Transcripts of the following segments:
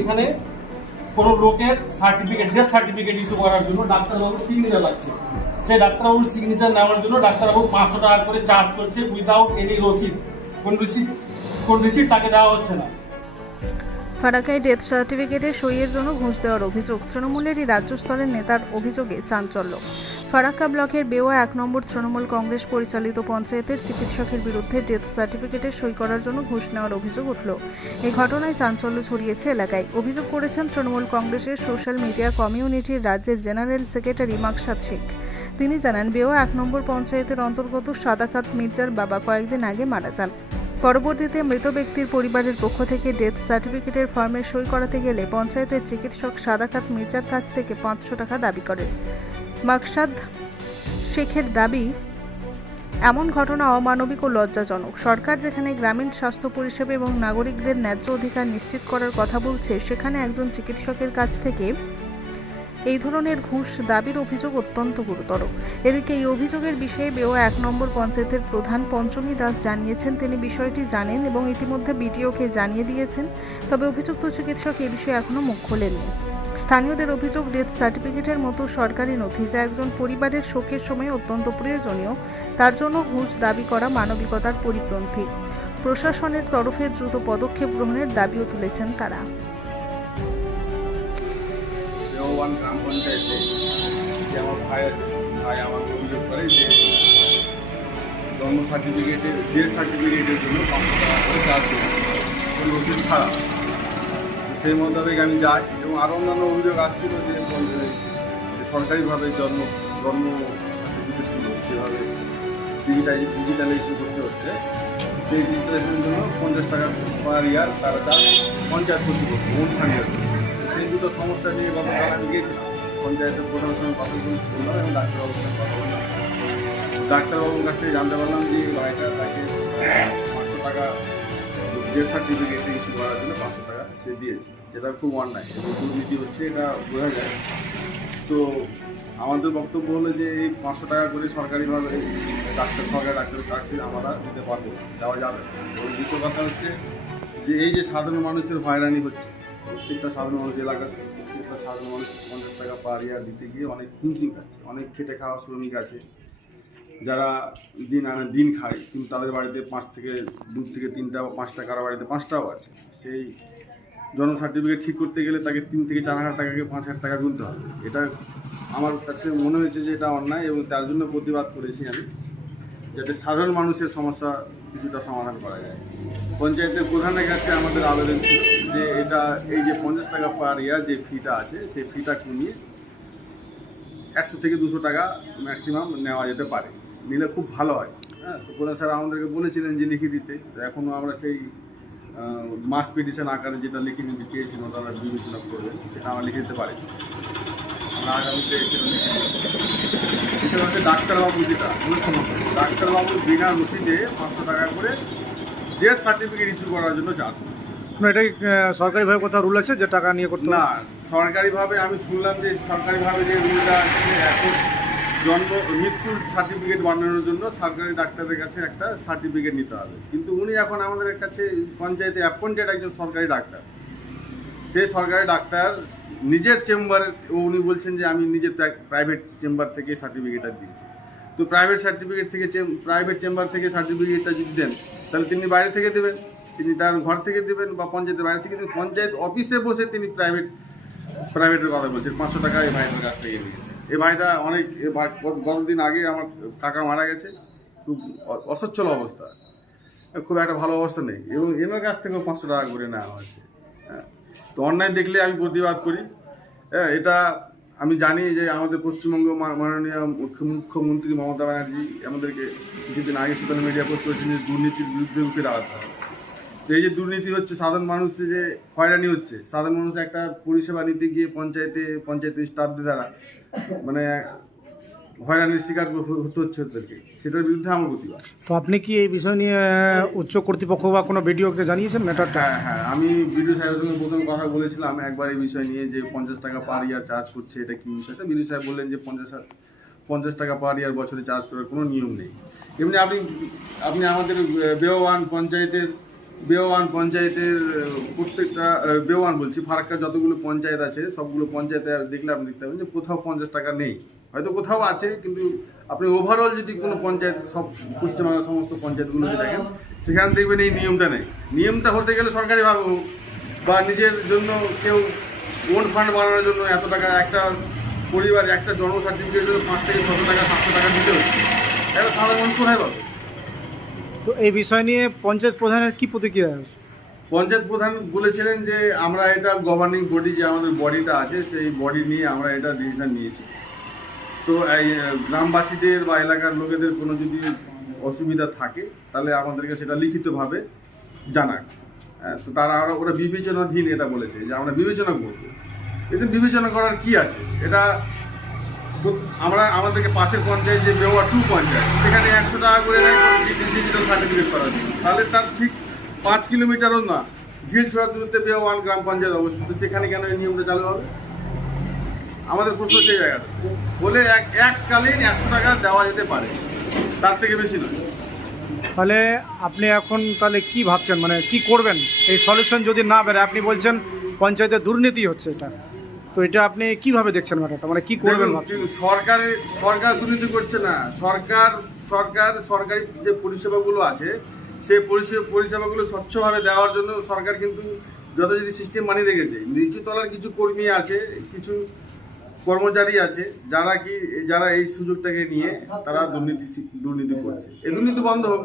এখানে কোনো লোকের সার্টিফিকেট ডেথ সার্টিফিকেট ইস্যু করার জন্য ডাক্তারবাবুর সিগনেচার লাগছে। সেই ডাক্তারবাবুর সিগনেচার নেওয়ার জন্য ডাক্তারবাবু পাঁচশো টাকা করে চার্জ করছে উইদাউট এনি রসিদ কোন রিসিট কোন রিসিট তাকে দেওয়া হচ্ছে না। ফারাকায় ডেথ সার্টিফিকেটে সইয়ের জন্য ঘুষ দেওয়ার অভিযোগ। তৃণমূলেরই রাজ্য স্তরের নেতার অভিযোগে চাঞ্চল্য। ফারাক্কা ব্লকের বেওয়া এক নম্বর তৃণমূল কংগ্রেস পরিচালিত পঞ্চায়েতের চিকিৎসকের বিরুদ্ধে ডেথ সার্টিফিকেটে সই করার জন্য ঘুষ নেওয়ার অভিযোগ উঠল। এই ঘটনায় চাঞ্চল্য ছড়িয়েছে এলাকায়। অভিযোগ করেছেন তৃণমূল কংগ্রেসের সোশ্যাল মিডিয়া কমিউনিটির রাজ্যের জেনারেল সেক্রেটারি মাকসাদ শেখ। তিনি জানান, বেওয়া এক নম্বর পঞ্চায়েতের অন্তর্গত সাদাকাত মির্জার বাবা কয়েকদিন আগে মারা যান। পরবর্তীতে মৃত ব্যক্তির পরিবারের পক্ষ থেকে ডেথ সার্টিফিকেটের ফর্মে সই করাতে গেলে পঞ্চায়েতের চিকিৎসক সাদাকাত মির্জার কাছ থেকে পাঁচশো টাকা দাবি করেন। মাকসাদ শেখের দাবি, এমন ঘটনা অমানবিক ও লজ্জাজনক। সরকার যেখানে গ্রামীণ স্বাস্থ্য পরিষেবা এবং নাগরিকদের ন্যায্য অধিকার নিশ্চিত করার কথা বলছে, সেখানে একজন চিকিৎসকের কাছ থেকে এই ধরনের ঘুষ দাবির অভিযোগ অত্যন্ত গুরুতর। এদিকে এই অভিযোগের বিষয়ে বেওয়া এক নম্বর পঞ্চায়েতের প্রধান পঞ্চমী দাস জানিয়েছেন, তিনি বিষয়টি জানেন এবং ইতিমধ্যে বিডিওকে জানিয়ে দিয়েছেন। তবে অভিযুক্ত চিকিৎসক এ বিষয়ে এখনও মুখ খোলেননি। স্থানীয়দের অভিযোগ, ডেথ সার্টিফিকেটের মতো সরকারি নথি যা একজন পরিবারের শোকের সময় অত্যন্ত প্রয়োজনীয়, তার জন্য ঘুষ দাবি করা মানবিকতার পরিপন্থী। প্রশাসনের তরফে দ্রুত পদক্ষেপ গ্রহণের দাবিও তুলেছেন তারা। জন্ম সার্টিফিকেটের জন্য পাঁচশো টাকা করে চার্জ ছাড়া সেই মোতাবেক আমি যাই এবং আরও অন্যান্য অভিযোগ আসছিল যে সরকারিভাবে জন্ম জন্ম যেভাবে ডিজিটাল ডিজিটালাইজেশন করতে হচ্ছে, সেই ডিজিটালাইজেশনের জন্য পঞ্চাশ টাকা পার ইয়ার তারা তার পঞ্চায়েত কর্তৃপক্ষ অনুষ্ঠানের সেই দুটো সমস্যা নিয়ে গতকাল আমি গিয়েছিলাম পঞ্চায়েতের প্রধানের সঙ্গে কথা বললাম, এবং ডাক্তারবাবুর সঙ্গে কথা বললাম। ডাক্তারবাবুর কাছ থেকে জানতে পারলাম যে ভাইটা তাকে পাঁচশো টাকা ডেথ সার্টিফিকেট ইস্যু করার জন্য পাঁচশো টাকা সে দিয়েছে, যেটা খুব অন্যায়। এবং দুর্নীতি হচ্ছে, এটা বোঝা যায়। তো আমাদের বক্তব্য হলো যে, এই পাঁচশো টাকা করে সরকারিভাবে ডাক্তার, সরকারি ডাক্তারের কাছে আমরা দিতে পারব, দেওয়া যাবে। এবং দ্বিতীয় কথা হচ্ছে যে, এই যে সাধারণ মানুষের হয়রানি হচ্ছে, প্রত্যেকটা সাধারণ মানুষ এলাকার প্রত্যেকটা সাধারণ মানুষ পঞ্চাশ টাকা পার ইয়ার দিতে গিয়ে অনেক হিমশিম খাচ্ছে, অনেক খেটে খাওয়া শ্রমিক আছে। যারা দিন আনে, দিন খায়, কিন্তু তাদের বাড়িতে পাঁচ থেকে দু থেকে তিনটা, পাঁচটা কারও বাড়িতে পাঁচটাও আছে। সেই জন্ম সার্টিফিকেট ঠিক করতে গেলে তাকে তিন থেকে চার হাজার টাকাকে, পাঁচ হাজার টাকা গুনতে হবে। এটা আমার কাছে মনে হয়েছে যে এটা অন্যায় এবং তার জন্য প্রতিবাদ করেছি আমি, যাতে সাধারণ মানুষের সমস্যা কিছুটা সমাধান করা যায়। পঞ্চায়েতের প্রধানের কাছে আমাদের আবেদন ছিল যে এটা, এই যে পঞ্চাশ টাকা পার ইয়ার যে ফিটা আছে, সেই ফিটা কমিয়ে একশো থেকে দুশো টাকা ম্যাক্সিমাম নেওয়া যেতে পারে। নিলে খুব ভালো হয়। হ্যাঁ তো প্রধান স্যার আমাদেরকে বলেছিলেন যে লিখে দিতে। তো এখনও আমরা সেই মাস পিটিশন আকারে যেটা লিখে নিতে চেয়েছিলাম তারা বিবেচনা করবেন সেটা আমরা লিখে দিতে পারি। আমরা আগামীতে সেটা লিখে দেবো। হচ্ছে ডাক্তারবাবু যেটা ডাক্তারবাবু বিনা রসিদে পাঁচশো টাকা করে ডেথ সার্টিফিকেট ইস্যু করার জন্য চার্জ করছে। এটা সরকারিভাবে কোথাও রুল আছে যে টাকা নিয়ে করতে? না সরকারিভাবে আমি শুনলাম যে সরকারিভাবে যে রুলটা আছে এখন জন্ম, মৃত্যুর সার্টিফিকেট বানানোর জন্য সরকারি ডাক্তারের কাছে একটা সার্টিফিকেট নিতে হবে। কিন্তু উনি এখন আমাদের কাছে পঞ্চায়েতে অ্যাপয়েন্টেড একজন সরকারি ডাক্তার। সে সরকারি ডাক্তার নিজের চেম্বারে উনি বলছেন যে আমি নিজের প্রাইভেট চেম্বার থেকে সার্টিফিকেটটা দিয়েছি। তো প্রাইভেট সার্টিফিকেট থেকে প্রাইভেট চেম্বার থেকে সার্টিফিকেটটা যদি দেন, তাহলে তিনি বাইরে থেকে দেবেন, তিনি তার ঘর থেকে দেবেন বা পঞ্চায়েতের বাইরে থেকে দেবেন। পঞ্চায়েত অফিসে বসে তিনি প্রাইভেট প্রাইভেটের কথা বলছেন। পাঁচশো টাকা এই ভাইটার কাছ থেকে নিয়েছে এই ভাইটা অনেক, এ গতদিন আগে আমার কাকা মারা গেছে, খুব অসচ্ছল অবস্থা। খুব একটা ভালো অবস্থা নেই। এবং এনার কাছ থেকেও পাঁচশো টাকা করে নেওয়া হচ্ছে হ্যাঁ। তো অনলাইন দেখলে আমি প্রতিবাদ করি। হ্যাঁ এটা আমি জানি যে আমাদের পশ্চিমবঙ্গ মাননীয় মুখ্যমন্ত্রী মমতা ব্যানার্জি আমাদেরকে কিছুদিন আগে সোশ্যাল মিডিয়া পোস্ট করেছেন যে দুর্নীতির বিরুদ্ধে উঠে দাঁড়াতে হবে। তো এই যে দুর্নীতি হচ্ছে, সাধারণ মানুষের যে হয়রানি হচ্ছে, সাধারণ মানুষ একটা পরিষেবা নিতে গিয়ে পঞ্চায়েতে পঞ্চায়েতের স্টাফদের দ্বারা মানে হয়রানির শিকার হতে হচ্ছে ওদেরকে। সেটার বিরুদ্ধে আমার প্রতিবাদ। তো আপনি কি এই বিষয় নিয়ে উচ্চ কর্তৃপক্ষ বা কোনো ভিডিওকে জানিয়েছেন ম্যাটারটা? হ্যাঁ হ্যাঁ আমি বিডিও সাহেবের সঙ্গে প্রথমে কথা বলেছিলাম একবার এই বিষয় নিয়ে যে পঞ্চাশ টাকা পার ইয়ার চার্জ করছে এটা কি বিষয়টা? বিডিও সাহেব বললেন যে পঞ্চাশ পঞ্চাশ টাকা পার ইয়ার বছরে চার্জ করার কোনো নিয়ম নেই। এমনি আপনি আপনি আমাদের বেওয়ান পঞ্চায়েতের বেওয়ান পঞ্চায়েতের প্রত্যেকটা বেওয়ান বলছি ফারাক্কার যতগুলো পঞ্চায়েত আছে, সবগুলো পঞ্চায়েতে দেখলে আপনি দেখতে পাবেন যে কোথাও পঞ্চাশ টাকা নেই। হয়তো কোথাও আছে, কিন্তু আপনি ওভারঅল যদি কোনো পঞ্চায়েত, সব পশ্চিমবাংলার সমস্ত পঞ্চায়েতগুলোকে দেখেন, সেখানে দেখবেন এই নিয়মটা নেই। নিয়মটা হতে গেলে সরকারিভাবে হোক, বা নিজের জন্য কেউ ওন ফান্ড বানানোর জন্য এত টাকা, একটা পরিবার, একটা জন্ম সার্টিফিকেটের জন্য পাঁচ থেকে ছশো টাকা, সাতশো টাকা দিতে হচ্ছে। একটা সাধারণ কোথায় পাবে? তো এই বিষয় নিয়ে পঞ্চায়েত প্রধানের কি প্রতিক্রিয়া পঞ্চায়েত প্রধান বলেছিলেন যে আমরা এটা গভর্নিং বডি যে আমাদের বডিটা আছে সেই বডি নিয়ে আমরা এটা ডিসিশন নিয়েছি। তো এই গ্রামবাসীদের বা এলাকার লোকেদের কোনো যদি অসুবিধা থাকে তাহলে আমাদেরকে সেটা লিখিতভাবে জানাক। হ্যাঁ, তো তারা আমরা ওরা বিবেচনাধীন এটা বলেছে যে আমরা বিবেচনা করব। এতে বিবেচনা করার কি আছে? এটা আমরা আমাদেরকে পাশের পঞ্চায়েত যে বেওয়া টু পঞ্চায়েত, সেখানে একশো টাকা করে ডিজিটাল সার্টিফিকেট জন্য। তাহলে তার ঠিক পাঁচ কিলোমিটারও না ঝিলছড়া দূরত্বে বেওয়া ওয়ান গ্রাম পঞ্চায়েত অবস্থিত, সেখানে কেন এই নিয়মটা চালু হবে? আমাদের প্রশ্ন সেই জায়গাটা। বলে এক এককালীন একশো টাকা দেওয়া যেতে পারে, তার থেকে বেশি নয়। তাহলে আপনি এখন তাহলে কি ভাবছেন? মানে কি করবেন? এই সলিউশন যদি না বেরোয়, আপনি বলছেন পঞ্চায়েতে দুর্নীতি হচ্ছে এটা। তো এটা আপনি কীভাবে দেখছেন ম্যাটারটা মানে কি করবেন ভাবছেন? সরকার দুর্নীতি করছে না। সরকার সরকার সরকারি যে পরিষেবাগুলো আছে সেই পরিষেবা পরিষেবাগুলো স্বচ্ছভাবে দেওয়ার জন্য সরকার কিন্তু যথাযথ সিস্টেম মানিয়ে রেখেছে। নিচু তলার কিছু কর্মী আছে কিছু কর্মচারী আছে যারা কি যারা এই সুযোগটাকে নিয়ে তারা দুর্নীতি দুর্নীতি করছে। এই দুর্নীতি বন্ধ হোক।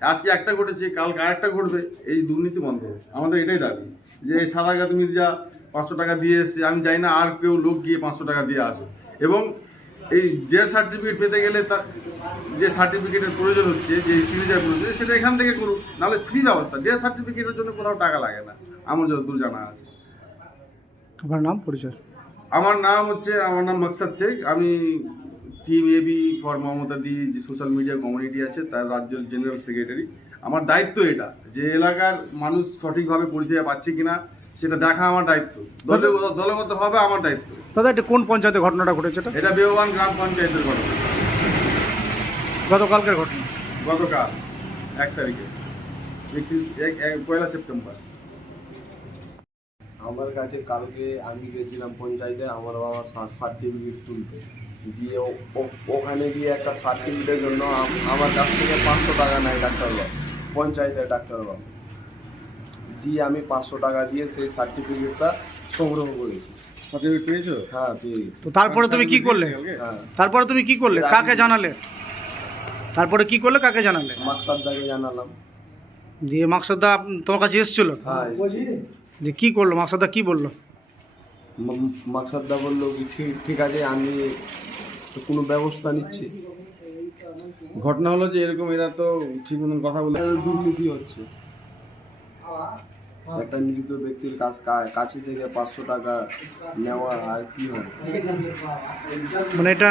আজকে একটা ঘটেছে কালকে আরেকটা ঘটবে এই দুর্নীতি বন্ধ হোক। আমাদের এটাই দাবি। যে সাদাগাত মির্জা পাঁচশো টাকা দিয়ে এসছে। আমি চাই না আর কেউ লোক গিয়ে পাঁচশো টাকা দিয়ে আসে। এবং এই যে সার্টিফিকেট পেতে গেলে তার যে সার্টিফিকেটের প্রয়োজন হচ্ছে যে সিরিজের প্রয়োজন সেটা এখান থেকে করুক। নাহলে ফ্রি ব্যবস্থা। যে সার্টিফিকেটের জন্য কোথাও টাকা লাগে না। আমার যতদূর জানা আছে। আপনার নাম পরিচয়? আমার নাম হচ্ছে আমার নাম মকসাদ শেখ। আমি টিম এবি ফর মমতাদি যে সোশ্যাল মিডিয়া কমিউনিটি আছে তার রাজ্যের জেনারেল সেক্রেটারি আমার দায়িত্ব এটা যে এলাকার মানুষ সঠিকভাবে পরিষেবা পাচ্ছে কিনা সেটা দেখা আমার দায়িত্ব। দলগত দলগতভাবে আমার দায়িত্ব। দাদা এটা কোন পঞ্চায়েতে ঘটনাটা ঘটেছে এটা? এটা বেওয়ান গ্রাম পঞ্চায়েতের ঘটনা। গতকালকের ঘটনা। গতকাল এক তারিখে একত্রিশ এক- এক- পয়লা সেপ্টেম্বর। আমার কাছে কালকে আমি গেছিলাম পঞ্চায়েতে আমার বাবার সার্টিফিকেট তুলতে। দিয়ে ওখানে গিয়ে একটা সার্টিফিকেটের জন্য আমার কাছ থেকে পাঁচশো টাকা নেয় ডাক্তারবাবু পঞ্চায়েতের ডাক্তারবাবু। দিয়ে আমি পাঁচশো টাকা দিয়ে সেই সার্টিফিকেটটা সংগ্রহ করেছি। সার্টিফিকেট পেয়েছ? হ্যাঁ পেয়ে গেছি। তো তারপরে তুমি কি করলে? হ্যাঁ। তারপরে তুমি কি করলে? কাকে জানালে? তারপরে কি করলে? কাকে জানালে? মাকসারদাকে জানালাম। দিয়ে মাকসাদা তোমার কাছে এসেছিল? হ্যাঁ এসছি। যে কি করল? মাকসাদা কি বলল? ম- বলল কি ঠিক ঠিক আছে আমি কোনো ব্যবস্থা নিচ্ছি। ঘটনা হলো যে এরকম এরা তো ঠিক মতন কথা বলে দুর্নীতি হচ্ছে। একটা মৃত ব্যক্তির কাছ কাছে থেকে পাঁচশো টাকা নেওয়া আর কি হবে। মানে এটা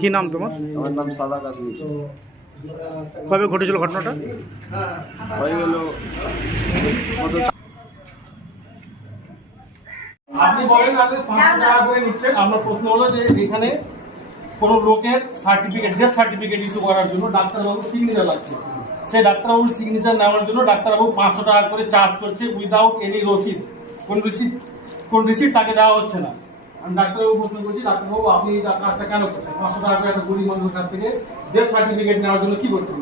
কি নাম তোমার? আমার নাম সাদা কাশ্মীর কবে ঘটেছিল ঘটনাটা? হয়ে গেল আপনি বলেন আপনি পাঁচশো টাকা করে নিচ্ছেন। আমার প্রশ্ন হলো যে এখানে কোন লোকের সার্টিফিকেট ডেথ সার্টিফিকেট ইস্যু করার জন্য ডাক্তারবাবু সিগনেচার লাগছে। সেই ডাক্তারবাবুর সিগনেচার নেওয়ার জন্য ডাক্তারবাবু পাঁচশো টাকা করে চার্জ করছে উইদাউট এনি রসিদ কোন রিসিট কোন রিসিট তাকে দেওয়া হচ্ছে না। আমি ডাক্তারবাবু প্রশ্ন করছি, ডাক্তারবাবু, আপনি এই কাজটা কেন করছেন? পাঁচশো টাকা করে একটা গরিব মানুষের কাছ থেকে ডেথ সার্টিফিকেট নেওয়ার জন্য কি করছেন?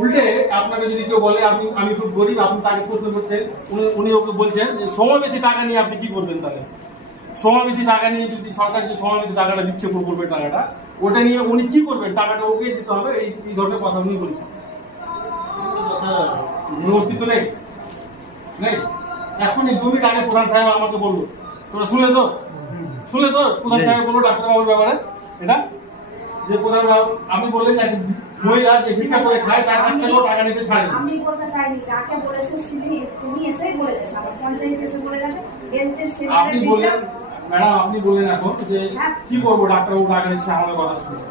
উল্টে আপনাকে যদি কেউ বলে, আপনি, আমি খুব গরিব, আপনি তাকে প্রশ্ন করছেন, উনি ওকে বলছেন যে সমবেতি টাকা নিয়ে আপনি কি করবেন তাহলে? সমাবেতি টাকা নিয়ে যদি সরকার যে সমাবেতি টাকাটা দিচ্ছে প্রকল্পের টাকাটা, ওটা নিয়ে উনি কি করবেন? টাকাটা ওকে দিতে হবে এই ধরনের কথা উনি বলছেন। অস্তিত্ব নেই। নেই? এখনই দু মিনিট আগে প্রধান সাহেব আমাকে বলল। তোরা শুনলে তো? শুনলে তো? প্রধান সাহেব বলল ডাক্তারবাবুর ব্যাপারে। এটা? যে প্রধান বাবু আপনি বললেন এক মহিলা যে ভিক্ষা করে খায় তার কাছ থেকেও টাকা নিতে ছাড়ে। আমি বলতে চাইনি যাকে বলেছে তিনি তুমি এসেই বলে গেছে আমার পঞ্চায়েত এসে বলে গেছে হেলথের আপনি বললেন ম্যাডাম আপনি বললেন এখন যে হ্যাঁ। কি করব? ডাক্তারবাবু টাকা নিচ্ছে আমাদের কথা শুনে।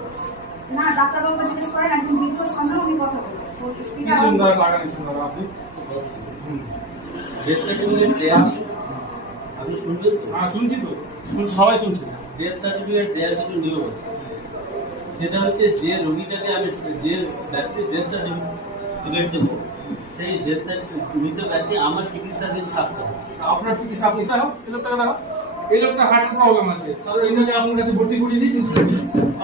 না ডাক্তারবাবু জিজ্ঞেস করেন উনি কথা বলবেন টাকা নিচ্ছেন দাদা আপনি তো সেটা হচ্ছে যে রোগীটাকে আমি যে ব্যক্তি ডেথ সার্টিফিকেট দেবো সেই ডেথ সার্টিফিকেট মৃত ব্যক্তি আমার চিকিৎসাধীন থাকতে হবে আপনার চিকিৎসা আপনি দেখাও এই লোকটাকে দেখাও এই লোকটা হার্ট প্রবলেম আছে তাহলে এনাকে আপনার কাছে ভর্তি করিয়ে দিই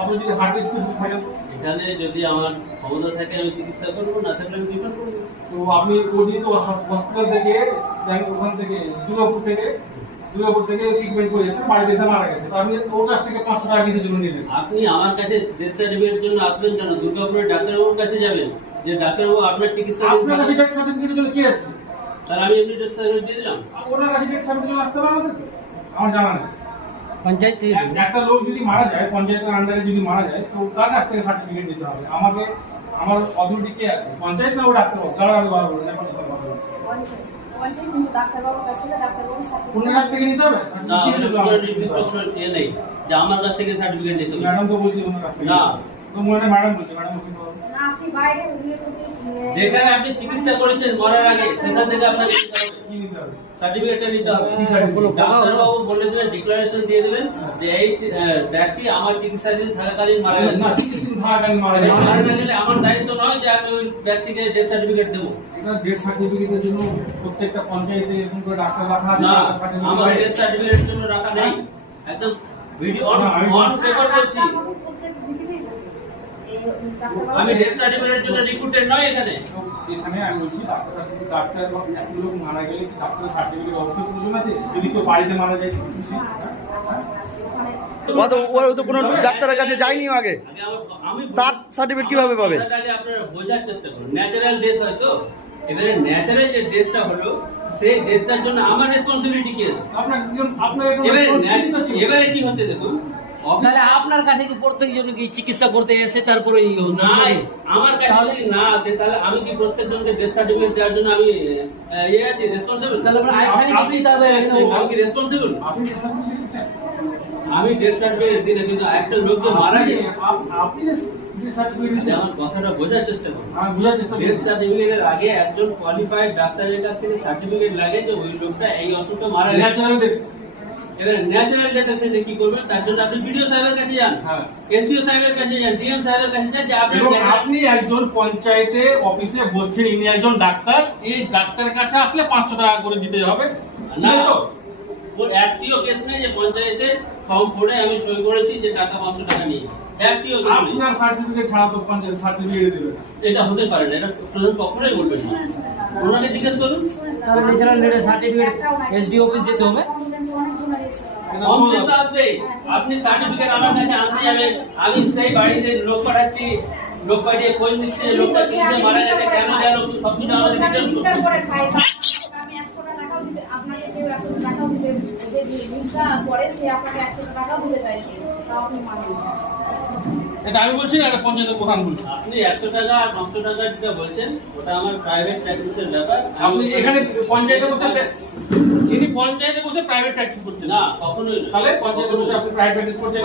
আপনি যদি হার্ট স্পেশালিস্ট থাকেন এখানে যদি আমার ক্ষমতা থাকে আমি চিকিৎসা করব না থাকলে আমি রিফার করব। তো আপনি ওদিন তো হসপিটাল থেকে ওখান থেকে দুর্গাপুর থেকে দুর্গাপুর থেকে ট্রিটমেন্ট করে এসে বাড়িতে এসে মারা গেছে। আপনি ওর কাছ থেকে পাঁচশো টাকা কিছু জন্য নিলেন আপনি আমার কাছে ডেথ সার্টিফিকেটের জন্য আসবেন কেন? দুর্গাপুরের ডাক্তারবাবুর কাছে যাবেন? যে ডাক্তারবাবু আপনার চিকিৎসা আপনার কাছে ডেথ সার্টিফিকেটের জন্য কে এসছে? তাহলে আমি এমনি ডেথ সার্টিফিকেট দিয়ে দিলাম। ওনার কাছে ডেথ সার্টিফিকেট আসতে হবে আমাদেরকে? আমার জানা নেই। পঞ্চায়েত থেকে একটা লোক যদি মারা যায় পঞ্চায়েতের আন্ডারে যদি মারা যায় তো তার কাছ থেকে সার্টিফিকেট নিতে হবে। আমাকে আমার অথরিটি কে আছে? পঞ্চায়েত না ও ডাক্তারবাবু? কারণ আমি কথা বলব না ইয়ে নেই যে আমার কাছ থেকে সার্টিফিকেট নিতে হবে। ম্যাডাম তো বলছি ওনার কাছ থেকে। না। তো মনে ম্যাডাম বলছে ম্যাডাম যেখানে আপনি চিকিৎসা করেছেন মরার আগে সেখান থেকে আপনাকে কি নিতে হবে? সার্টিফিকেটটা নিতে হবে? ডাক্তারবাবু বলে দেবেন ডিক্লারেশন দিয়ে দেবেন যে এই ব্যক্তি আমার চিকিৎসাধীন থাকাকালীন মারা গেছে না চিকিৎসা থাকাকালীন মারা মারা না গেলে আমার দায়িত্ব নয় যে আমি ওই ব্যক্তিকে ডেথ সার্টিফিকেট দেবো ডেথ সার্টিফিকেটের জন্য প্রত্যেকটা পঞ্চায়েতে এরকম করে ডাক্তার রাখা না আমার ডেথ সার্টিফিকেটের জন্য রাখা নেই একদম ভিডিও অন আমি- অন রেকর্ড করছি ডাক্তারবাবু প্রত্যেক দিকেই বলবে। এই ডাক্তারবাবু- আমি ডেথ সার্টিফিকেটের জন্য রিক্রুটেড নয় এখানে এখানে আমি বলছি ডাক্তার সার্টিফিকেট ডাক্তার বা এক লোক মারা গেলে কি ডাক্তার সার্টিফিকেট অবশ্যই প্রয়োজন আছে? যদি কেউ বাড়িতে মারা যায় ও তো কোনো ডাক্তারের কাছে যায়নি আগে। তার certificate কীভাবে পাবে? আপনারা বোঝার চেষ্টা করুন। ন্যাচারাল ডেথ হয় তো? এবারে ন্যাচারাল যে ডেথটা হলো সেই ডেথটার জন্য আমার রেসপন্সিবিলিটি কি আছে? আপনার একজন- আপনার এবারে এবারে কি হচ্ছে দেখুন তাহলে আপনার কাছে কি প্রত্যেকজন কি চিকিৎসা করতে এসে তারপরে নাই আমার কাছে যদি না আসে তাহলে আমি কি প্রত্যেকজনকে ডেথ সার্টিফিকেট দেওয়ার জন্য আমি ইয়ে আছি রেসপন্সিবল তাহলে এখানে কি দিতে হবে আমি কি রেসপন্সিবল? আমি ডেথ সার্টিফিকেট দিলে কিন্তু একটা লোক যে মারা গেছে আপনি আচ্ছা? আমার কথাটা বোঝার চেষ্টা করুন ডেথ সার্টিফিকেটের আগে একজন কোয়ালিফাইড ডাক্তারের কাছ থেকে সার্টিফিকেট লাগে যে ওই লোকটা এই অসুখটা মারা গেছে। এবার ন্যাচারাল ক্ষেত্রে কি করবেন তার জন্য আপনি বিডিও সাহেবের কাছে যান হ্যাঁ। এসডিও সাহেবের কাছে যান ডিএম সাহেবের কাছে যান যে আপনি একজন পঞ্চায়েতে অফিসে বলছেন ইনি একজন ডাক্তার এই ডাক্তারের কাছে আসলে পাঁচশো টাকা করে দিতে হবে না তো ওর একটিও কেস নেই যে পঞ্চায়েতে ফর্ম পড়ে আমি সই করেছি যে টাকা পাঁচশো টাকা নিয়ে একটিও আপনার সার্টিফিকেট ছাড়া তো পঞ্চায়েত সার্টিফিকেট দেবে এটা হতে পারে না এটা প্রধান কখনোই বলবে না। ওনাকে জিজ্ঞেস করুন নাই। SD অফিস যেতে হবে? কমপ্লেন তো অনেকজনের এসে গেছে। লোক পাঠিয়ে খোঁজ নিচ্ছে লোকটা বলছে, মারা গেছে কেন। গেল সব কিছু আমাদের ডিটেলস ভিক্ষা করে খাই। আমি 100 টাকাও দিতে- আপনাকে কেউ 100 টাকাও দিতে- যে ভিক্ষা করে, সে আপনাকে 100 টাকাও দিতে চাইছে। তাও আপনি মানেন। এটা আমি বলছি না এটা পঞ্চায়েতের প্রধান বলছি। আপনি একশো টাকা পাঁচশো টাকা যেটা বলছেন ওটা আমার প্রাইভেট প্র্যাকটিসের ব্যাপার। আপনি এখানে পঞ্চায়েতে বসে ইনি পঞ্চায়েতে বসে প্রাইভেট প্র্যাকটিস করছেন। না কখনোই তাহলে পঞ্চায়েতে বসে আপনি প্রাইভেট প্র্যাকটিস করছেন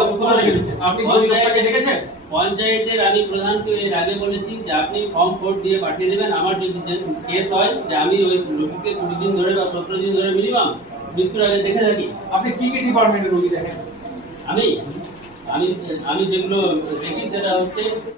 আপনি লোকটাকে দেখেছেন? পঞ্চায়েতের আমি প্রধানকে এর আগে বলেছি যে আপনি ফর্ম কোড দিয়ে পাঠিয়ে দেবেন আমার যদি কেস হয় যে আমি ওই রোগীকে কুড়ি দিন ধরে বা সতেরো দিন ধরে মিনিমাম মৃত্যুর আগে দেখে থাকি। আপনি কি কি ডিপার্টমেন্টের রোগী দেখেন? আমি? আমি আমি যেগুলো দেখি সেটা হচ্ছে